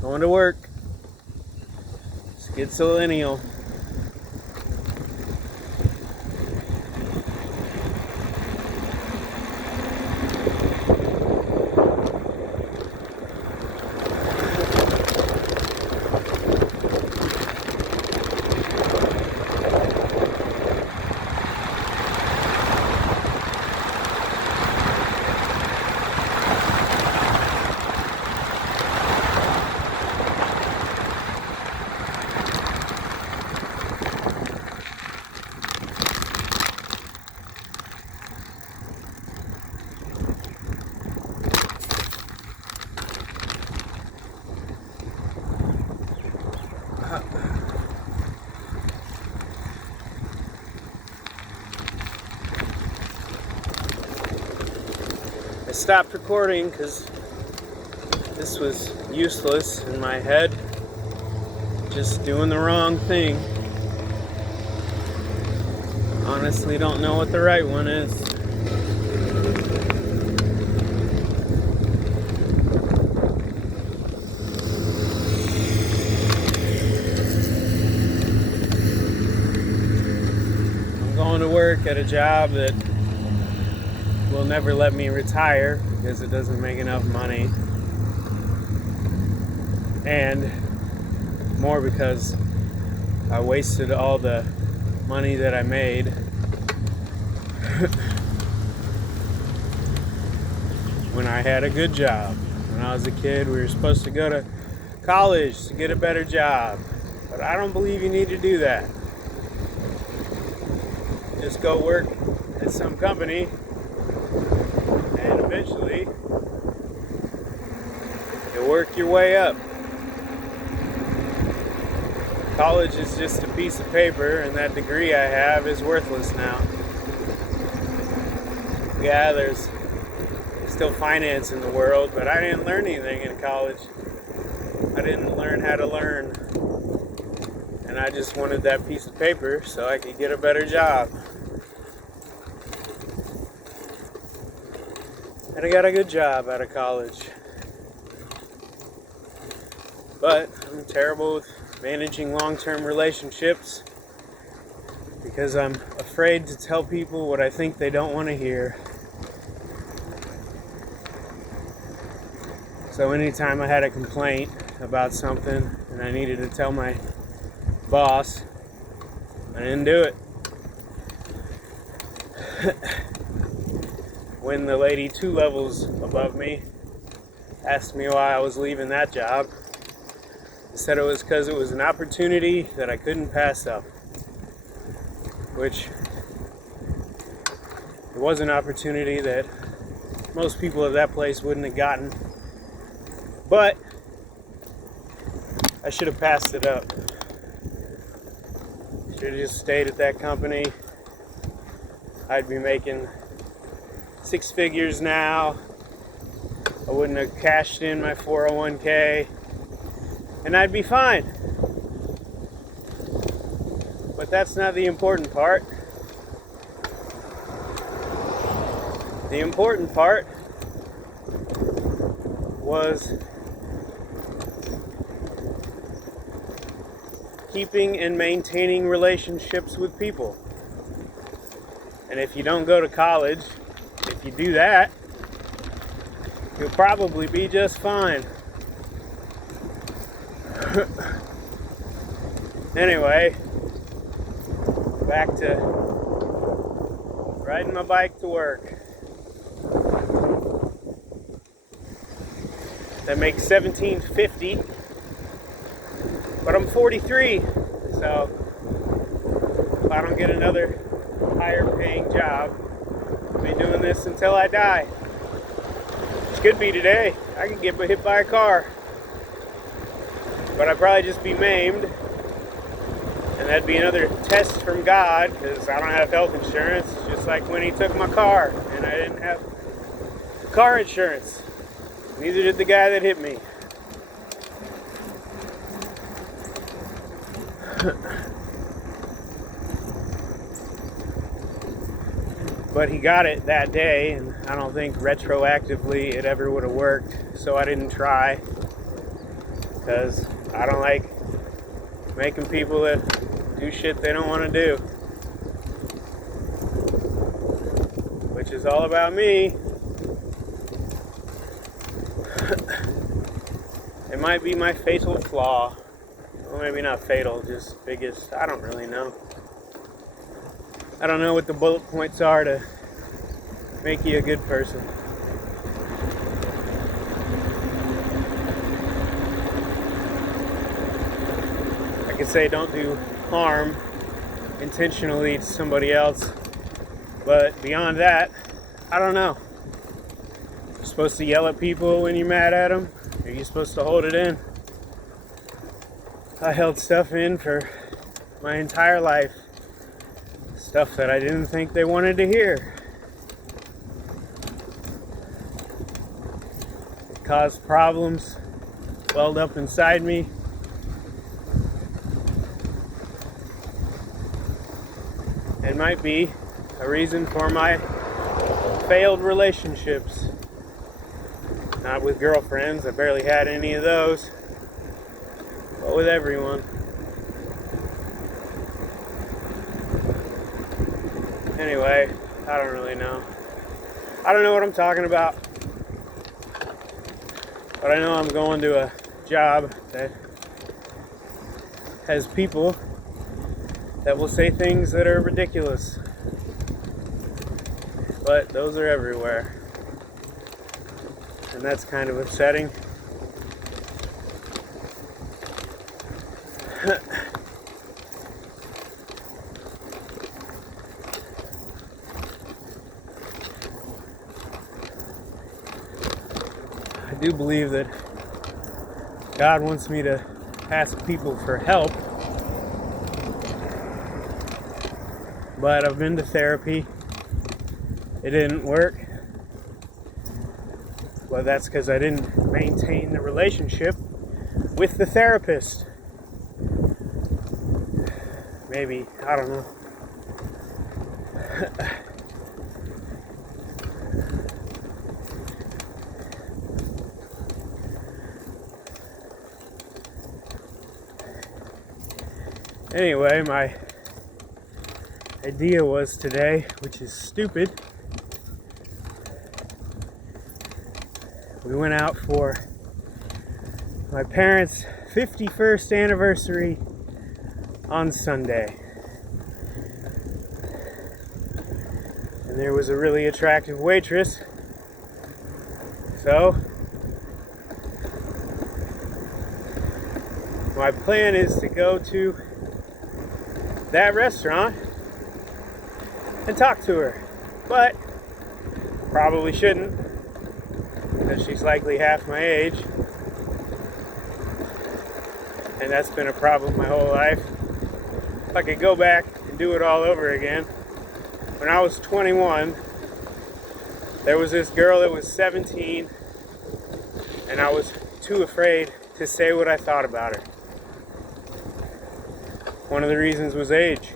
Going to work. Schizillennial. I stopped recording because this was useless in my head. Just doing the wrong thing. Honestly, don't know what the right one is. I'm going to work at a job that will never let me retire because it doesn't make enough money, and more because I wasted all the money that I made when I had a good job. When I was a kid, we were supposed to go to college to get a better job, but I don't believe you need to do that. Just go work at some company and eventually you'll work your way up. College is just a piece of paper, and that degree I have is worthless now. Yeah, there's still finance in the world, but I didn't learn anything in college. I didn't learn how to learn. And I just wanted that piece of paper so I could get a better job. And I got a good job out of college. But I'm terrible with managing long-term relationships because I'm afraid to tell people what I think they don't want to hear. So anytime I had a complaint about something and I needed to tell my boss, I didn't do it. When the lady 2 levels above me asked me why I was leaving that job, I said it was because it was an opportunity that I couldn't pass up. Which, it was an opportunity that most people at that place wouldn't have gotten. But I should have passed it up. Should have just stayed at that company. I'd be making 6 figures now. I wouldn't have cashed in my 401k. And I'd be fine. But that's not the important part. The important part was keeping and maintaining relationships with people. And if you don't go to college, if you do that, you'll probably be just fine. Anyway, back to riding my bike to work. That makes $17.50, but I'm 43, so if I don't get another higher paying job, I'll be doing this until I die. Which could be today. I could get hit by a car, but I'd probably just be maimed, And that'd be another test from God, because I don't have health insurance, just like when he took my car and I didn't have car insurance. Neither did the guy that hit me. But he got it that day, and I don't think retroactively it ever would have worked, so I didn't try, because I don't like making people that do shit they don't want to do, which is all about me. It might be my fatal flaw. Well, maybe not fatal, just biggest. I don't really know. I don't know what the bullet points are to make you a good person. I could say don't do harm intentionally to somebody else, but beyond that, I don't know. You're supposed to yell at people when you're mad at them? Or are you supposed to hold it in? I held stuff in for my entire life. Stuff that I didn't think they wanted to hear. It caused problems, welled up inside me. It might be a reason for my failed relationships. Not with girlfriends, I barely had any of those, but with everyone. Anyway, I don't really know. I don't know what I'm talking about. But I know I'm going to a job that has people that will say things that are ridiculous. But those are everywhere. And that's kind of upsetting. I do believe that God wants me to ask people for help, but I've been to therapy. It didn't work, but that's because I didn't maintain the relationship with the therapist. Maybe, I don't know. Anyway, my idea was today, which is stupid, we went out for my parents' 51st anniversary on Sunday. And there was a really attractive waitress. So, my plan is to go to that restaurant and talk to her, but probably shouldn't, because she's likely half my age, and that's been a problem my whole life. If I could go back and do it all over again, when I was 21, there was this girl that was 17, and I was too afraid to say what I thought about her. One of the reasons was age.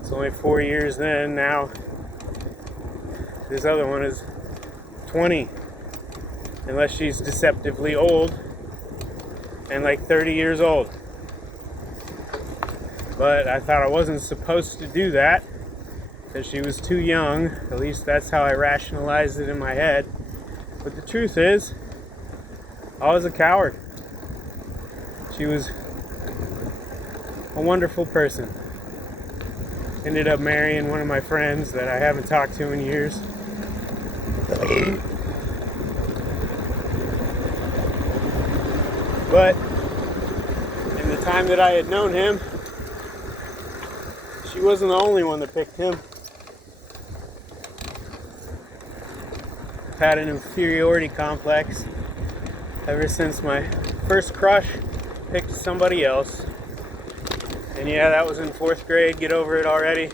It's only 4 years then. Now this other one is 20, unless she's deceptively old and like 30 years old. But I thought I wasn't supposed to do that because she was too young. At least that's how I rationalized it in my head. But the truth is, I was a coward. She was a wonderful person. Ended up marrying one of my friends that I haven't talked to in years. But in the time that I had known him, she wasn't the only one that picked him. I've had an inferiority complex ever since my first crush picked somebody else. And yeah, that was in 4th grade. Get over it already.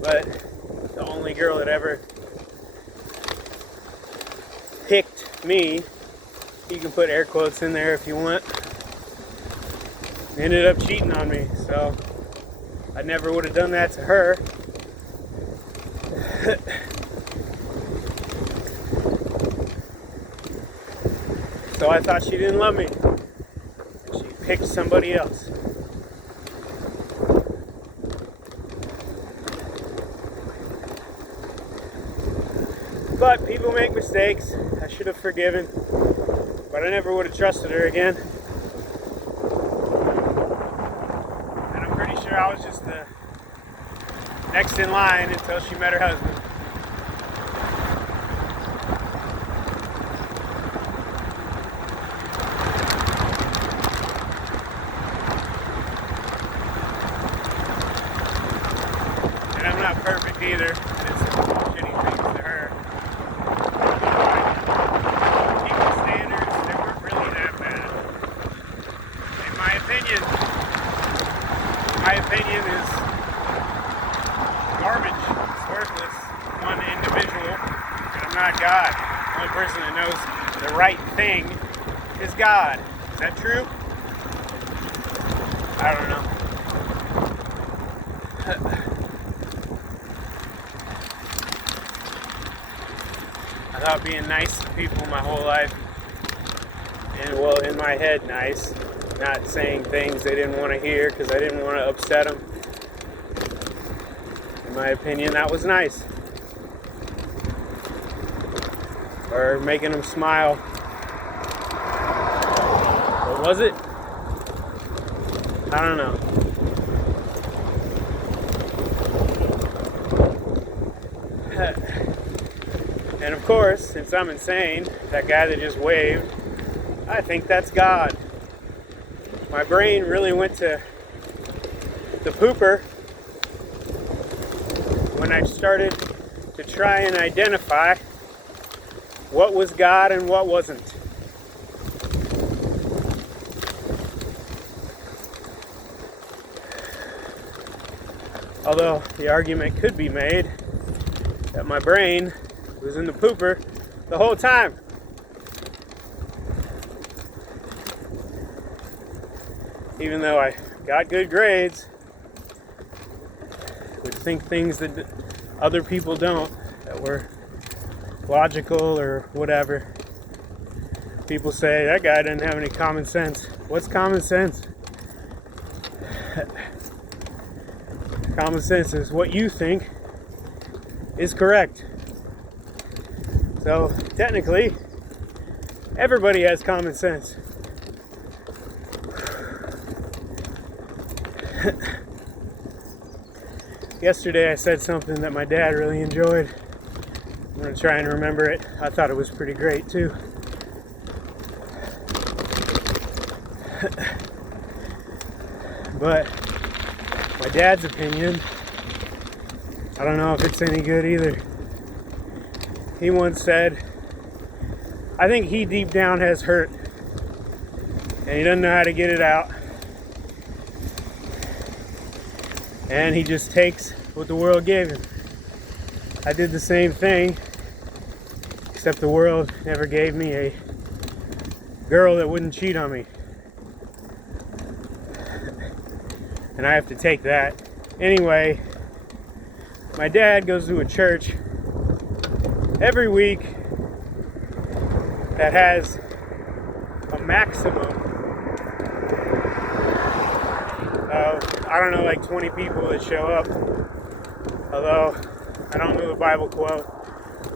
But the only girl that ever picked me, you can put air quotes in there if you want, ended up cheating on me. So I never would have done that to her. So I thought she didn't love me. She picked somebody else. But people make mistakes. I should have forgiven. But I never would have trusted her again. And I'm pretty sure I was just the next in line until she met her husband. And I'm not perfect either. I did some shitty things to her. People's standards, they weren't really that bad. In my opinion is garbage. It's worthless. One individual, and I'm not God. The only person that knows the right thing is God. Is that true? I don't know. I thought being nice to people my whole life, and well, in my head nice, not saying things they didn't want to hear because I didn't want to upset them. In my opinion, that was nice. Or making them smile. What was it? I don't know. And of course, since I'm insane, that guy that just waved, I think that's God. My brain really went to the pooper when I started to try and identify what was God and what wasn't. Although the argument could be made that my brain was in the pooper the whole time. Even though I got good grades, would think things that other people don't, that were logical or whatever. People say, that guy doesn't have any common sense. What's common sense? Common sense is what you think is correct. So technically, everybody has common sense. Yesterday I said something that my dad really enjoyed. I'm going to try and remember it. I thought it was pretty great too. But my dad's opinion, I don't know if it's any good either. He once said, I think he deep down has hurt and he doesn't know how to get it out. And he just takes what the world gave him. I did the same thing, except the world never gave me a girl that wouldn't cheat on me. And I have to take that. Anyway, my dad goes to a church every week that has a maximum of, I don't know, like 20 people that show up. Although, I don't know the Bible quote,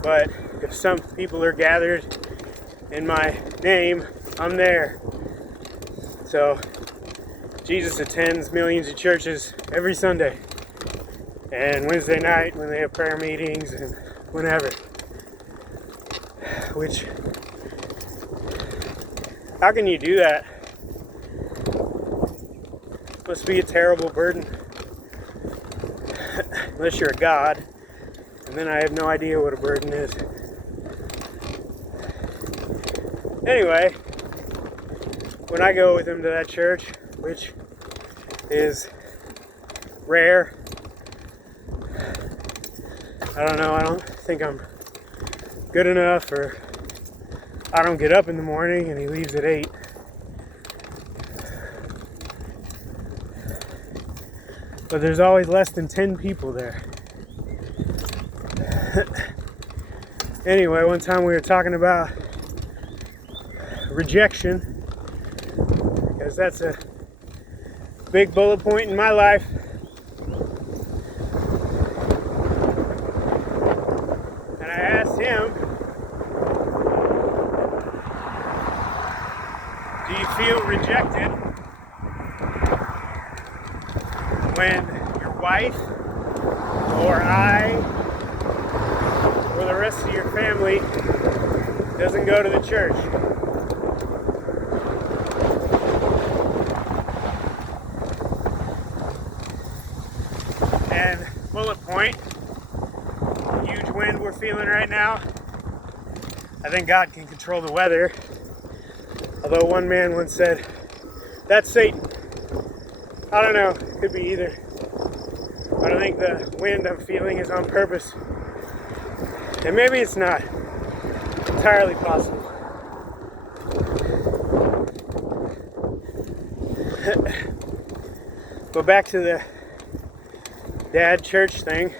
but if some people are gathered in my name, I'm there. So, Jesus attends millions of churches every Sunday. And Wednesday night when they have prayer meetings and whenever. Which, how can you do that? Must be a terrible burden. Unless you're a god. And then I have no idea what a burden is. Anyway, when I go with him to that church, which is rare. I don't know, I don't think I'm good enough, or I don't get up in the morning and he leaves at 8. But there's always less than 10 people there. Anyway, one time we were talking about rejection, because that's a big bullet point in my life. And I asked him, do you feel rejected when your wife or I or the rest of your family doesn't go to the church? And bullet point, huge wind we're feeling right now. I think God can control the weather. Although one man once said, that's Satan. I don't know, could be either. But I think the wind I'm feeling is on purpose. And maybe it's not. Entirely possible. Go back to the dad church thing.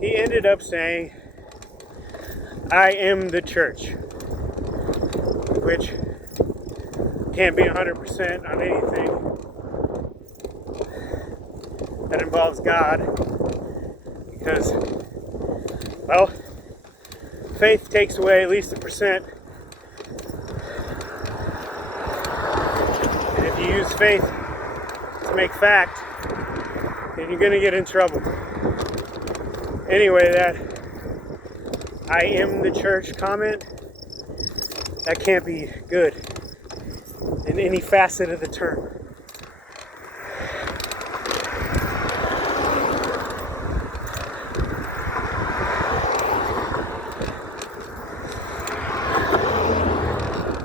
He ended up saying, I am the church. Which can't be 100% on anything that involves God, because, well, faith takes away at least 1%, and if you use faith to make fact, then you're going to get in trouble. Anyway, that I am the church comment, that can't be good in any facet of the term.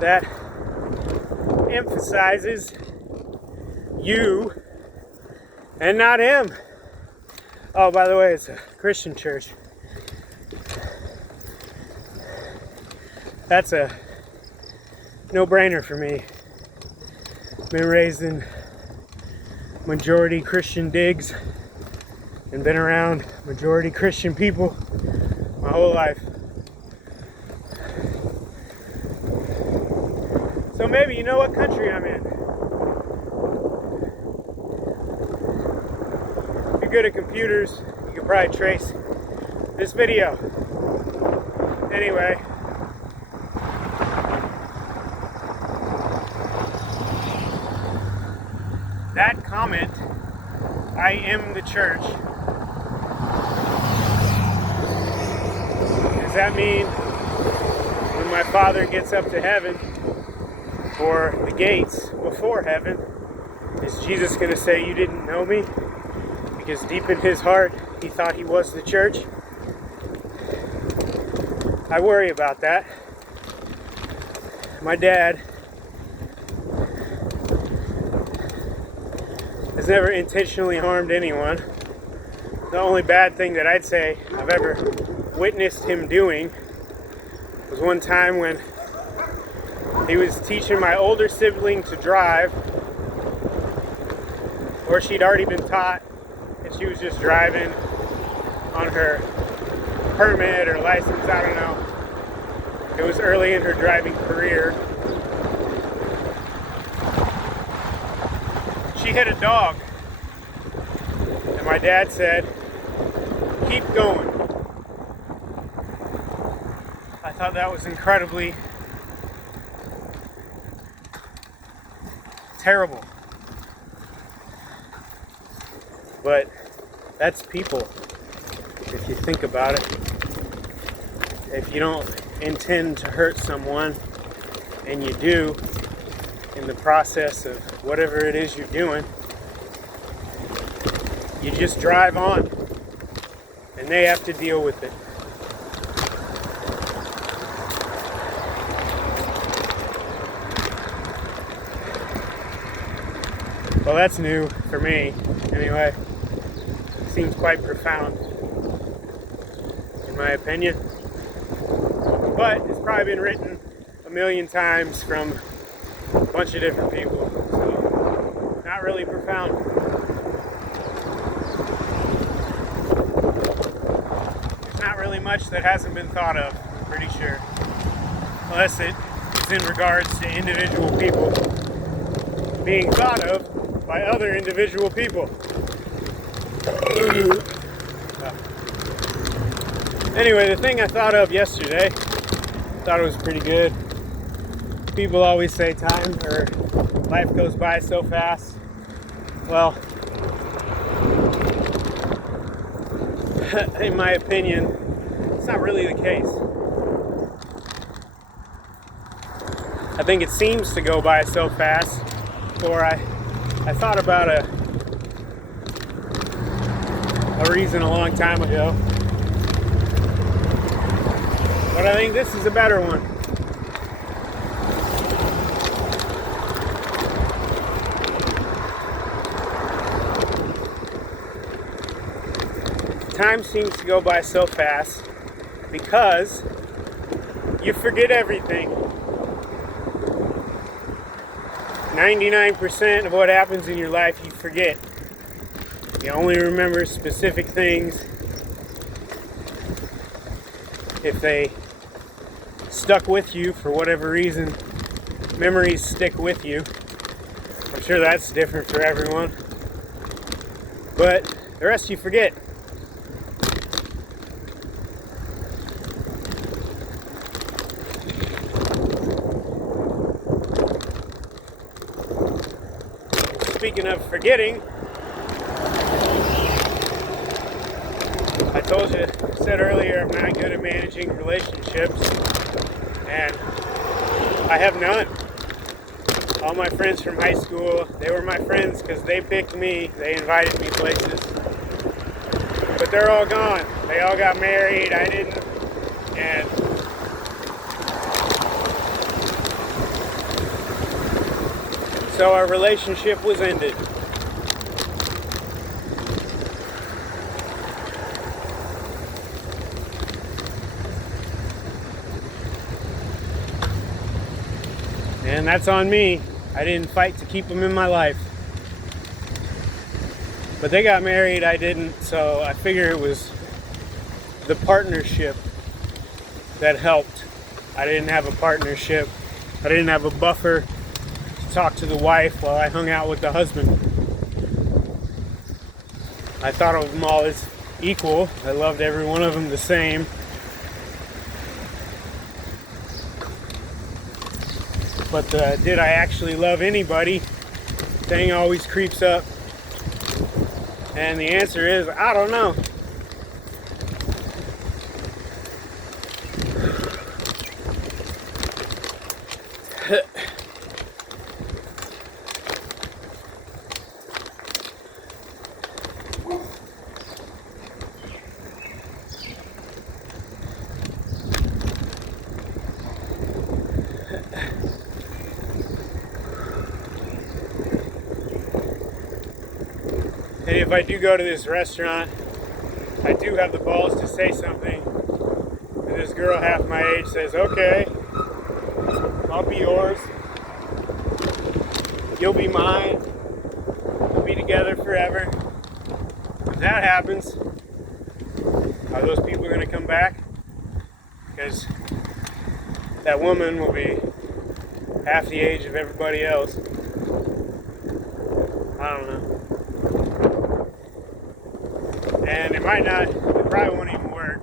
That emphasizes you and not him. Oh, by the way, it's a Christian church. That's a no-brainer for me. Been raised in majority Christian digs and been around majority Christian people my whole life. So maybe you know what country I'm in. If you're good at computers, you can probably trace this video. Anyway. That comment, I am the church, does that mean when my Father gets up to heaven, or the gates before heaven, is Jesus going to say, you didn't know me? Because deep in his heart, he thought he was the church? I worry about that. My dad has never intentionally harmed anyone. The only bad thing that I'd say I've ever witnessed him doing was one time when he was teaching my older sibling to drive, or she'd already been taught and she was just driving on her permit or license, I don't know. It was early in her driving career. She hit a dog, and my dad said, keep going. I thought that was incredibly terrible. But that's people, if you think about it. If you don't intend to hurt someone, and you do, in the process of whatever it is you're doing, you just drive on, and they have to deal with it. Well, that's new for me, anyway. Seems quite profound, in my opinion. But it's probably been written a million times from a bunch of different people, so not really profound. There's not really much that hasn't been thought of, I'm pretty sure. Unless it's in regards to individual people being thought of by other individual people. Anyway, the thing I thought of yesterday, thought it was pretty good. People always say time or life goes by so fast. Well, in my opinion, it's not really the case. I think it seems to go by so fast. Or I thought about a reason a long time ago, but I think this is a better one. Time seems to go by so fast because you forget everything. 99% of what happens in your life you forget. You only remember specific things if they stuck with you for whatever reason. Memories stick with you. I'm sure that's different for everyone. But the rest you forget. Speaking of forgetting, I said earlier, I'm not good at managing relationships, and I have none. All my friends from high school, they were my friends because they picked me, they invited me places, but they're all gone. They all got married, I didn't, and so our relationship was ended. And that's on me. I didn't fight to keep them in my life. But they got married, I didn't, so I figure it was the partnership that helped. I didn't have a partnership. I didn't have a buffer to talk to the wife while I hung out with the husband. I thought of them all as equal. I loved every one of them the same. But did I actually love anybody? Thing always creeps up. And the answer is, I don't know. And if I do go to this restaurant, I do have the balls to say something. And this girl half my age says, okay, I'll be yours. You'll be mine. We'll be together forever. If that happens, are those people going to come back? Because that woman will be half the age of everybody else. I don't know. And it probably won't even work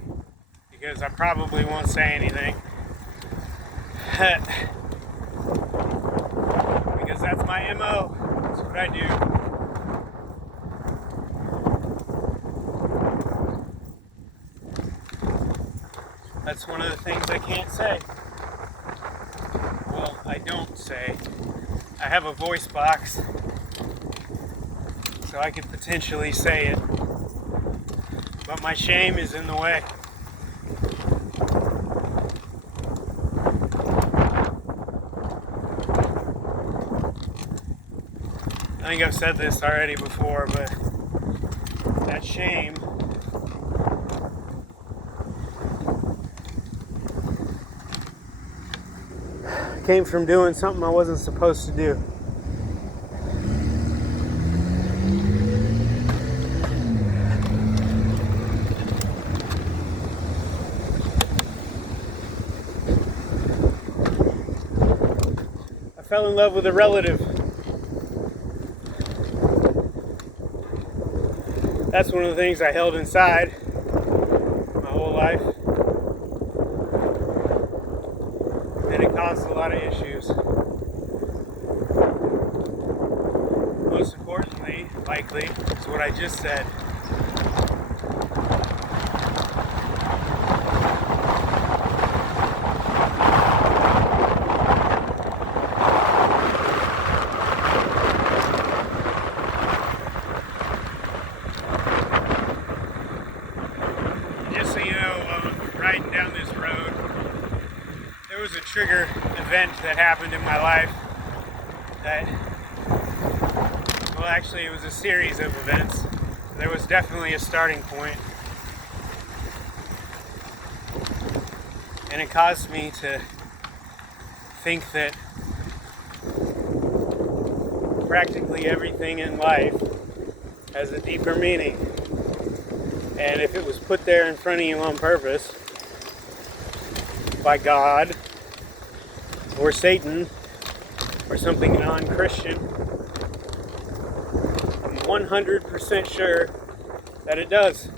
because I probably won't say anything. Because that's my MO. That's what I do. That's one of the things I can't say. Well, I don't say. I have a voice box, so I could potentially say it. But my shame is in the way. I think I've said this already before, but that shame came from doing something I wasn't supposed to do. I fell in love with a relative. That's one of the things I held inside my whole life. And it caused a lot of issues. Most importantly, likely, is what I just said. Just so you know, while I'm riding down this road, there was a trigger event that happened in my life that, well, actually it was a series of events. There was definitely a starting point, and it caused me to think that practically everything in life has a deeper meaning, and if it was put there in front of you on purpose by God or Satan or something non-Christian, I'm 100% sure that it does.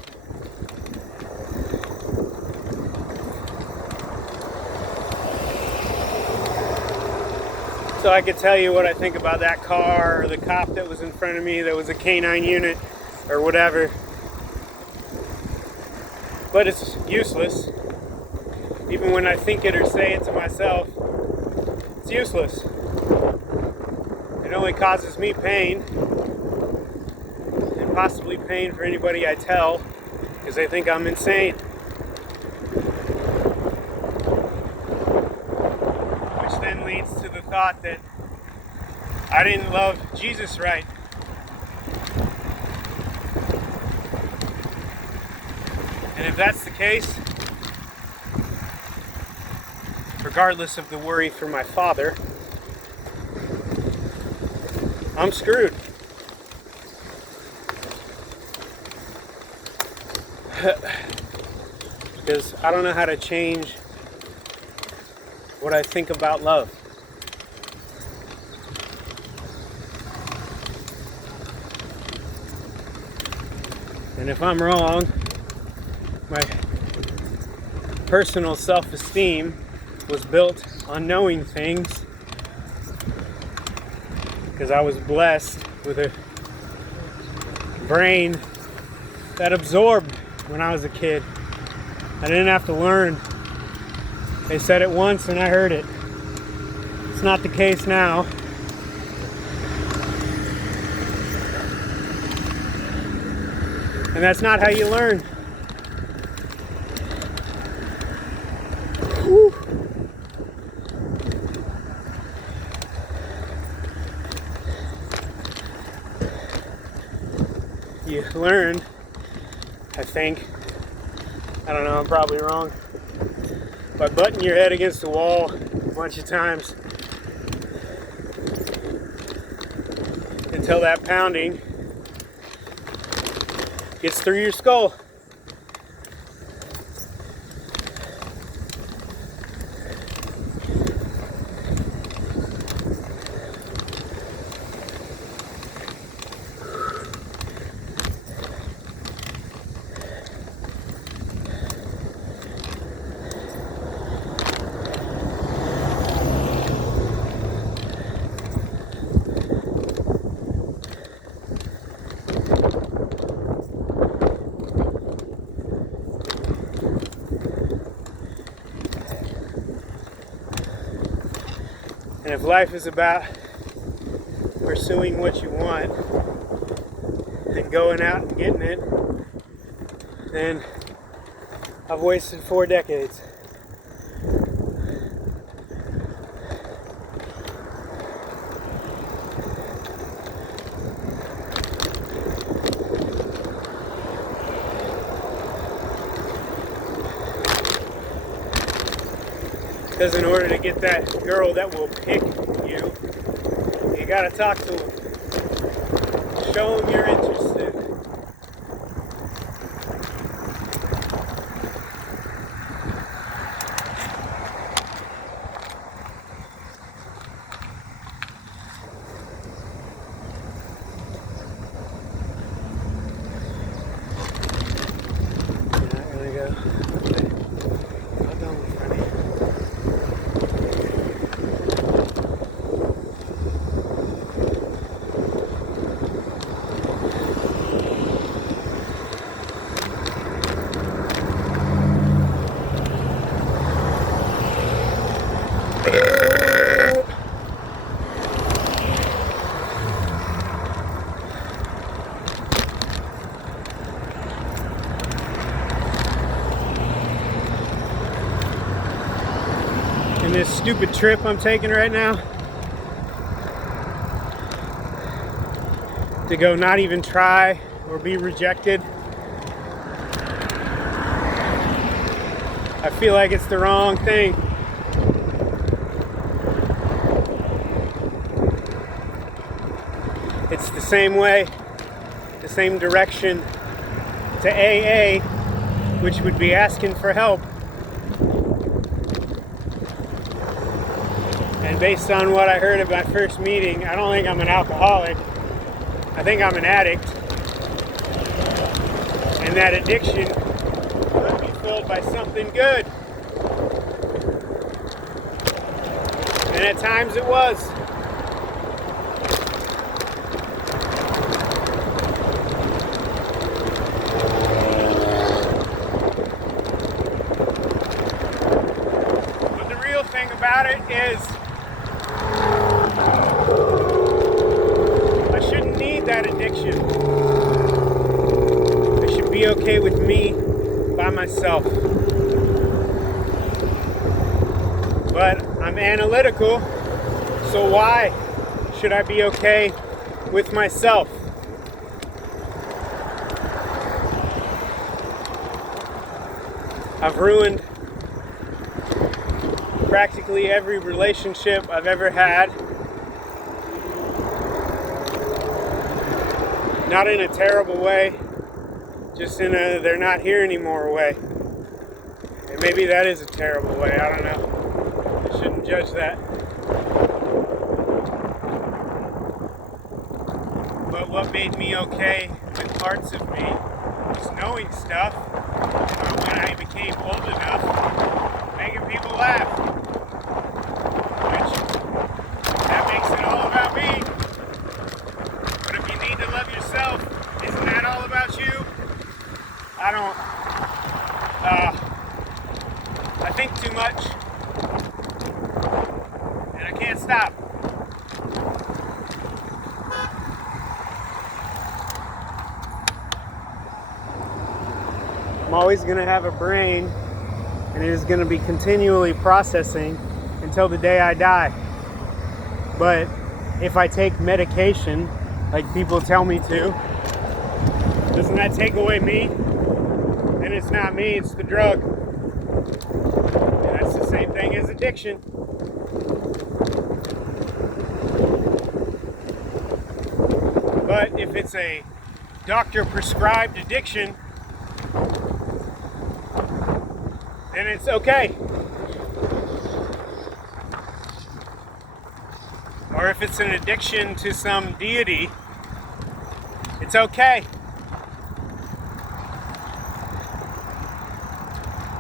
So I could tell you what I think about that car or the cop that was in front of me that was a K9 unit or whatever, but it's useless. Even when I think it or say it to myself, it's useless. It only causes me pain, and possibly pain for anybody I tell, because they think I'm insane. Which then leads to the thought that I didn't love Jesus right. And if that's the case, regardless of the worry for my father, I'm screwed. Because I don't know how to change what I think about love. And if I'm wrong, my personal self-esteem was built on knowing things, because I was blessed with a brain that absorbed when I was a kid. I didn't have to learn. They said it once and I heard it. It's not the case now. And that's not how you learn. Whew. You learn, I think, I don't know, I'm probably wrong, by butting your head against the wall a bunch of times until that pounding gets through your skull. And if life is about pursuing what you want and going out and getting it, then I've wasted 4 decades. Because in order to get that girl that will pick you, you gotta talk to them. Show them you're interested. In this stupid trip I'm taking right now, to go not even try or be rejected, I feel like it's the wrong thing. It's the same way, the same direction to AA, which would be asking for help. And based on what I heard at my first meeting, I don't think I'm an alcoholic. I think I'm an addict. And that addiction could be filled by something good. And at times it was. But the real thing about it is, I shouldn't need that addiction. I should be okay with me by myself. But I'm analytical, so why should I be okay with myself? I've ruined practically every relationship I've ever had. Not in a terrible way, just in a they're not here anymore way. And maybe that is a terrible way, I don't know. I shouldn't judge that. But what made me okay with parts of me was knowing stuff, but when I became old enough, making people laugh. Which, that makes it all about me. But if you need to love yourself, isn't that all about you? I think too much. And I can't stop. I'm always going to have a brain, and it is going to be continually processing until the day I die. But if I take medication, like people tell me to, doesn't that take away me? Then it's not me, it's the drug. And that's the same thing as addiction. But if it's a doctor prescribed addiction, then it's okay. Or if it's an addiction to some deity, it's okay.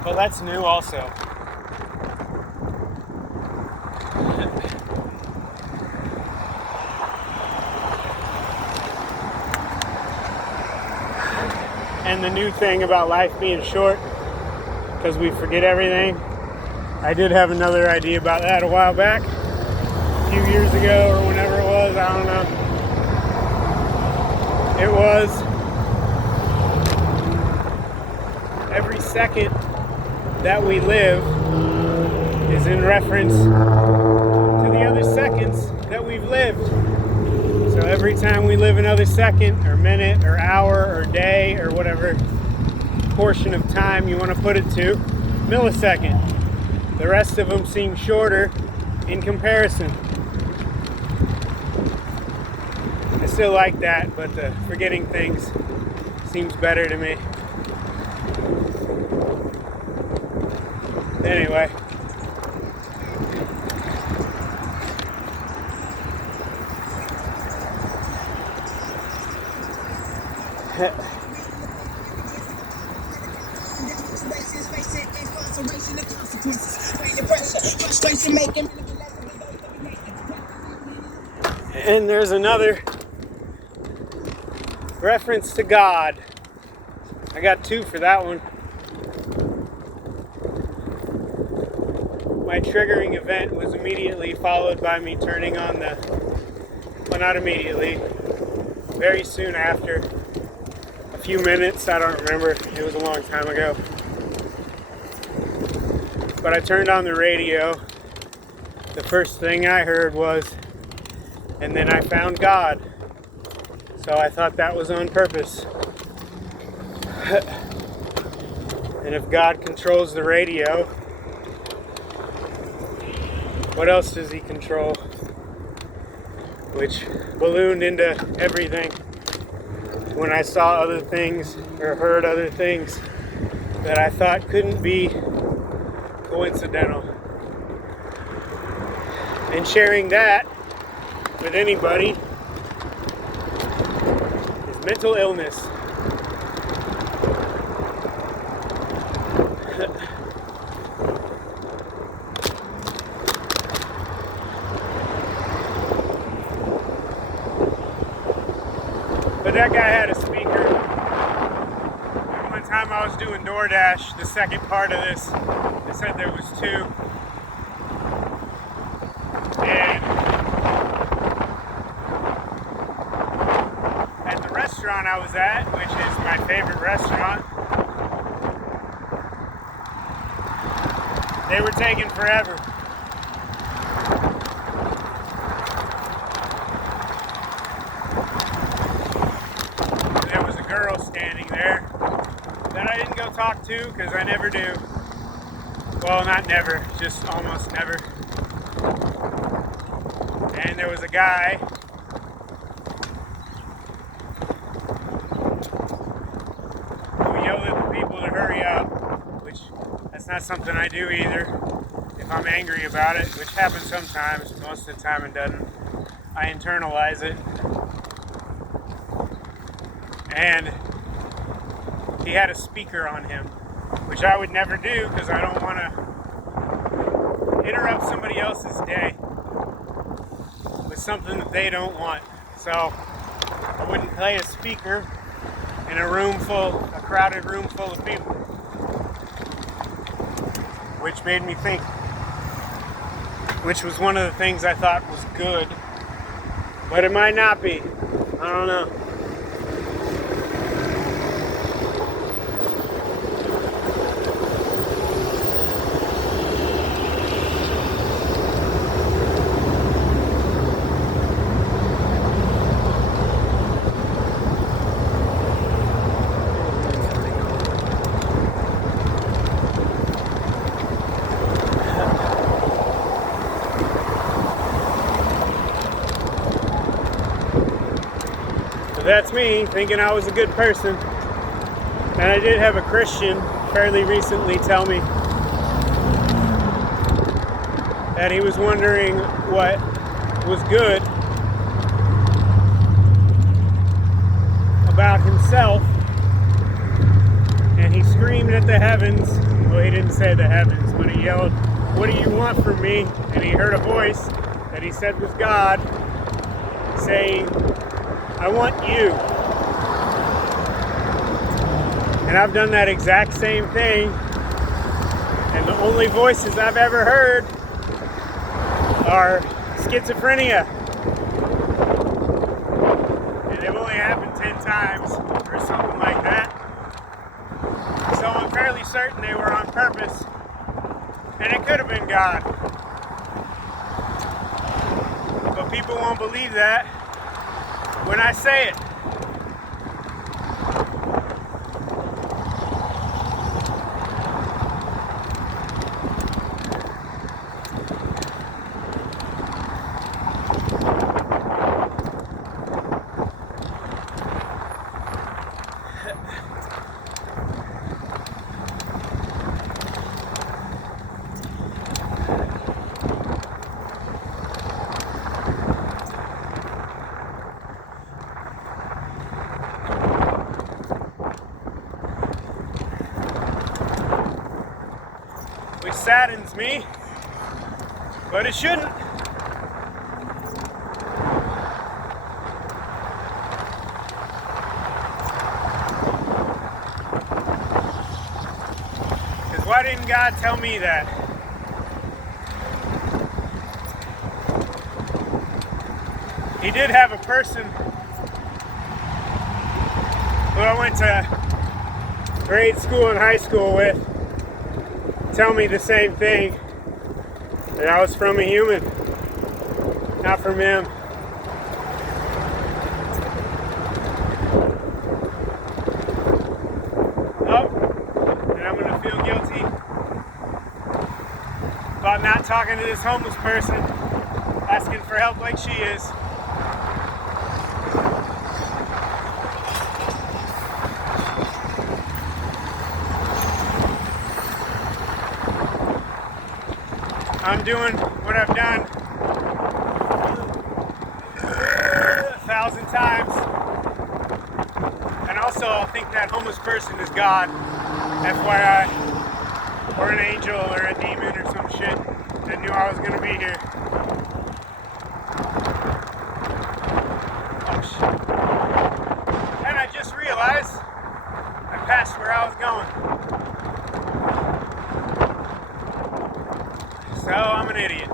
Well, that's new also. And the new thing about life being short, because we forget everything. I did have another idea about that a while back, a few years ago or whenever it was, I don't know. It was every second that we live is in reference to the other seconds that we've lived. So every time we live another second or minute or hour or day or whatever portion of time you want to put it to, millisecond. The rest of them seem shorter in comparison. I still like that, but the forgetting things seems better to me. Anyway. And there's another reference to God. I got two for that one. My triggering event was immediately followed by me turning on well, not immediately, very soon after. A few minutes, I don't remember, it was a long time ago. But I turned on the radio. The first thing I heard was, "And then I found God." So I thought that was on purpose. And if God controls the radio, what else does he control? Which ballooned into everything when I saw other things or heard other things that I thought couldn't be coincidental. And sharing that with anybody is mental illness. But that guy had a speaker. One time I was doing DoorDash, the second part of this, they said there was two. And at the restaurant I was at, which is my favorite restaurant, they were taking forever. There was a girl standing there that I didn't go talk to because I never do. Well, not never, just almost never. And there was a guy who yelled at the people to hurry up, which that's not something I do either if I'm angry about it, which happens sometimes. Most of the time it doesn't. I internalize it. And he had a speaker on him, which I would never do because I don't want to interrupt somebody else's day with something that they don't want. So I wouldn't play a speaker in a crowded room full of people, which made me think, which was one of the things I thought was good, but it might not be. I don't know. That's me thinking I was a good person. And I did have a Christian fairly recently tell me that he was wondering what was good about himself. And he screamed at the heavens. Well, he didn't say the heavens, but he yelled, "What do you want from me?" And he heard a voice that he said was God saying, "I want you." And I've done that exact same thing. And the only voices I've ever heard are schizophrenia. And they've only happened 10 times or something like that. So I'm fairly certain they were on purpose. And it could have been God. But people won't believe that when I say it. It saddens me, but it shouldn't. Because why didn't God tell me that? He did have a person who I went to grade school and high school with tell me the same thing. That I was from a human, not from him. Oh, and I'm gonna feel guilty about not talking to this homeless person, asking for help like she is. I'm doing what I've done 1,000 times. And also, I think that homeless person is God. FYI. Or an angel or a demon or some shit that knew I was going to be here. Oh shit. And I just realized I passed where I was going. So I'm an idiot.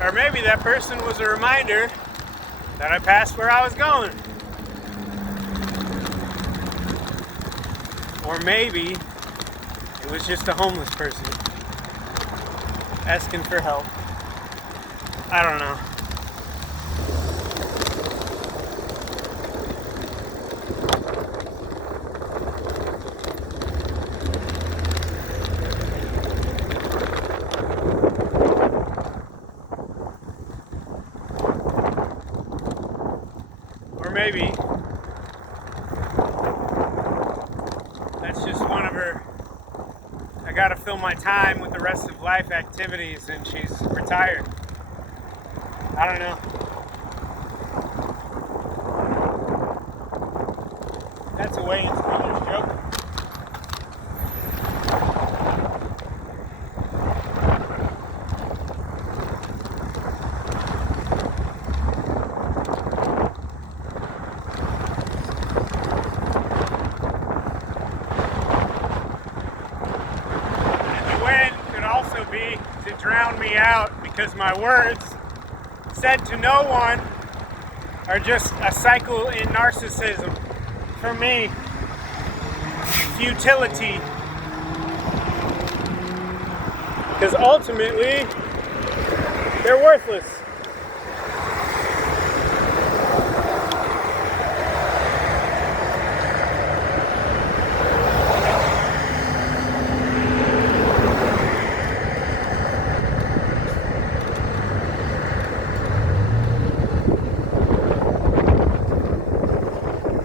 Or maybe that person was a reminder that I passed where I was going. Or maybe it was just a homeless person asking for help. I don't know. Or maybe that's just one of her, I gotta fill my time with the rest of life activities and she's retired. I don't know. That's a way into another joke. Be to drown me out because my words said to no one are just a cycle in narcissism. For me, futility. Because ultimately, they're worthless.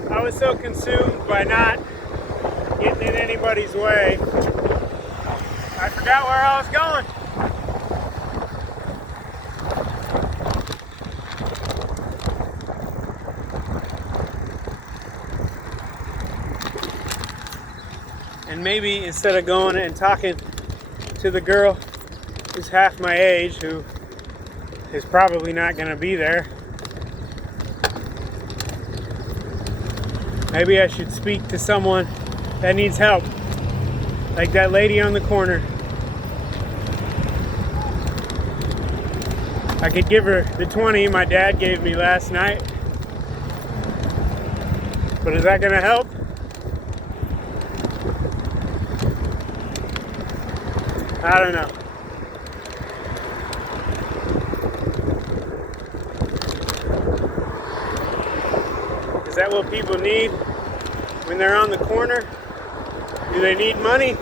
I was so consumed by not getting in anybody's way, I forgot where I was going. And maybe instead of going and talking to the girl who's half my age, who is probably not going to be there, maybe I should speak to someone that needs help, like that lady on the corner. I could give her the 20 my dad gave me last night, but is that gonna help? I don't know. Is that what people need when they're on the corner? Do they need money?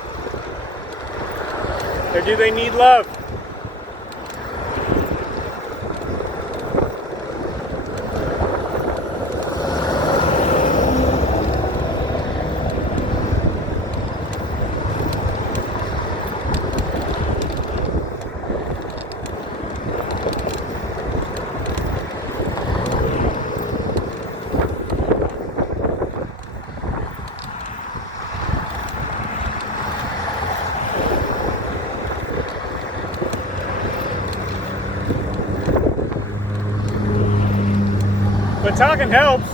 Or do they need love? But talking helps.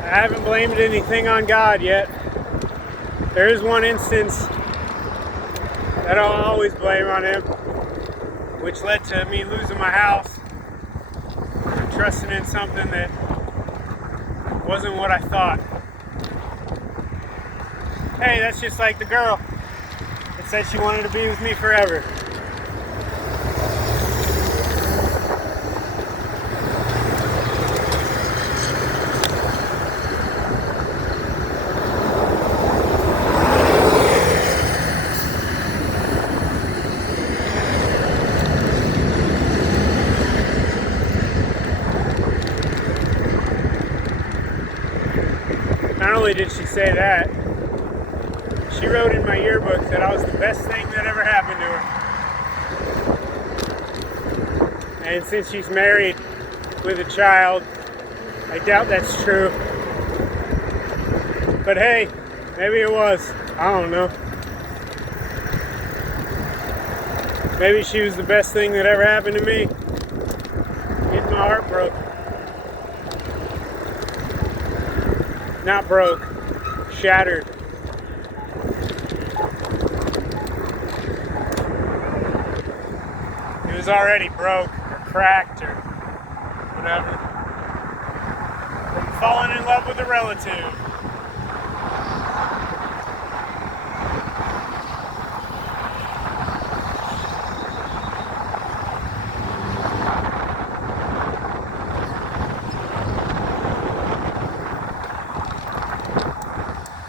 I haven't blamed anything on God yet. There is one instance that I'll always blame on Him, which led to me losing my house, trusting in something that wasn't what I thought. Hey, that's just like the girl that said she wanted to be with me forever. Not only did she say that, she wrote in my yearbook that I was the best thing that ever happened to her. And since she's married with a child, I doubt that's true. But hey, maybe it was. I don't know. Maybe she was the best thing that ever happened to me. Getting my heart broke. Not broke, shattered. It was already broke or cracked or whatever. From falling in love with a relative.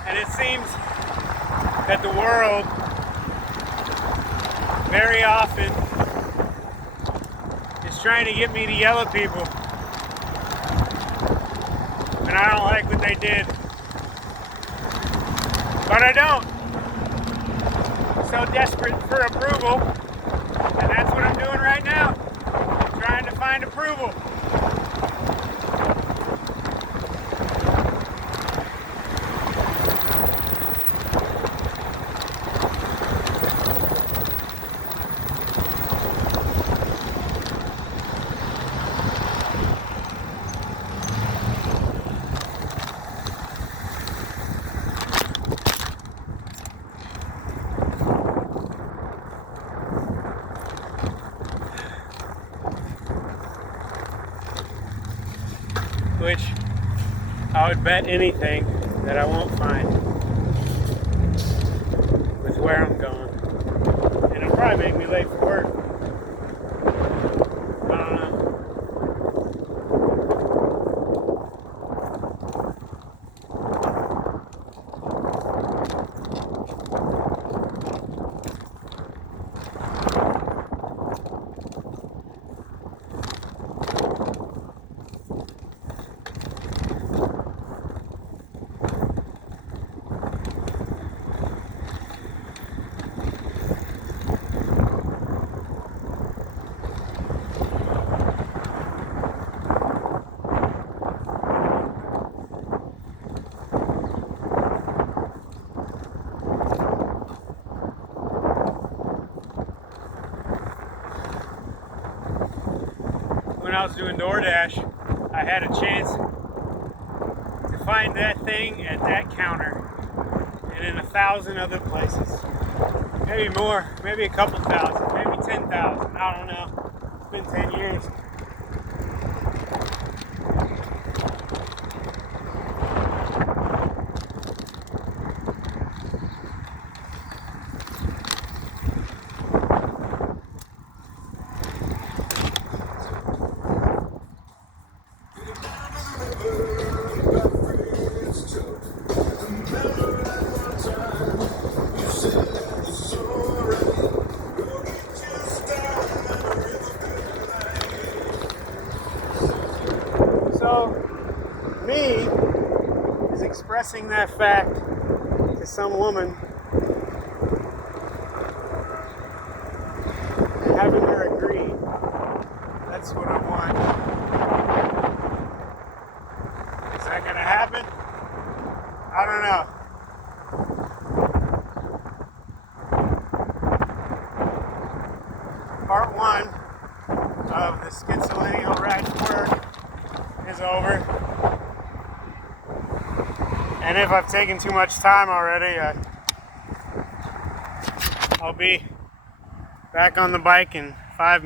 And it seems that the world very often is trying to get me to yell at people. And I don't like what they did. But I don't. I'm so desperate for approval. And that's what I'm doing right now. Trying to find approval. Which I would bet anything that I won't find with where I'm going. And it'll probably make me late for work. I don't know. When I was doing DoorDash, I had a chance to find that thing at that counter and in 1,000 other places. Maybe more, maybe a couple thousand, maybe 10,000, I don't know. It's been 10 years. So, me is expressing that fact to some woman and having her agree. That's what I want. Is that gonna happen? I don't know. Part 1 of the Schizollennial Ride And if I've taken too much time already, I'll be back on the bike in 5 minutes.